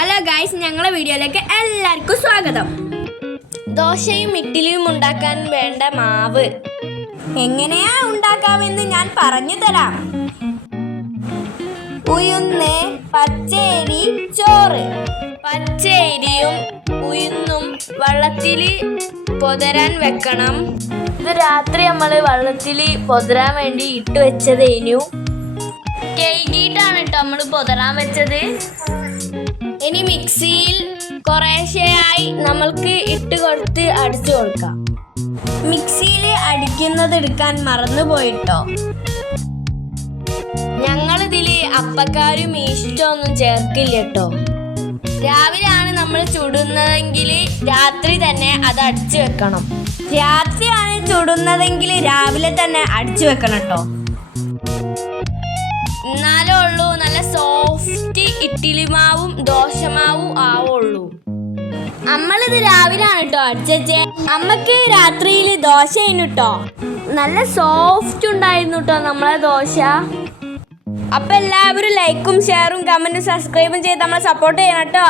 Hello guys ഞങ്ങളെ വീഡിയോയിലേക്ക് എല്ലാവർക്കും സ്വാഗതം. ദോശയും ഇഡ്ഡലിയും ഉണ്ടാക്കാൻ വേണ്ട മാവ്. എങ്ങനെയാ ഉണ്ടാക്കാമെന്ന് ഞാൻ പറഞ്ഞു തരാം. ഉയുന്ന് പച്ചരി ചോറ്. പച്ചരിയും ഉയുന്നും വെള്ളത്തിൽ പൊതരാൻ വെക്കണം. ഇത് രാത്രി നമ്മൾ വെള്ളത്തിൽ പൊതരാൻ വേണ്ടി ഇട്ട് വെച്ചതേനു കഴുകിയിട്ടാണ് കേട്ടോ നമ്മൾ പൊതരാൻ വെച്ചത്. കുറേശ്ശെയായി നമ്മൾക്ക് ഇട്ട് കൊടുത്ത് അടിച്ചു കൊടുക്കാം. മിക്സിയിൽ അടിക്കുന്നത് എടുക്കാൻ മറന്നുപോയിട്ടോ പോയിട്ടോ. ഇതിൽ അപ്പക്കാരും ഈസ്റ്റൊന്നും ചേർക്കില്ല കേട്ടോ രാവിലെയാണ് നമ്മൾ ചുടുന്നതെങ്കിൽ രാത്രി തന്നെ അത് അടിച്ചു വെക്കണം. രാത്രിയാണ് ചുടുന്നതെങ്കിൽ രാവിലെ തന്നെ അടിച്ചു വെക്കണം കേട്ടോ എന്നാലേ ഉള്ളൂ നല്ല സോഫ്റ്റ് ഇഡ്ഡലി മാവും ദോശമാവും ആവുള്ളൂ. നമ്മളിത് രാവിലാണ് കേട്ടോ അടിച്ചേ അമ്മയ്ക്ക് രാത്രിയിൽ ദോശ കേട്ടോ നല്ല സോഫ്റ്റ് ഉണ്ടായിരുന്നു കേട്ടോ നമ്മളെ ദോശ. അപ്പൊ എല്ലാവരും ലൈക്കും ഷെയറും കമന്റും സബ്സ്ക്രൈബും ചെയ്ത് നമ്മളെ സപ്പോർട്ട് ചെയ്യണം കേട്ടോ.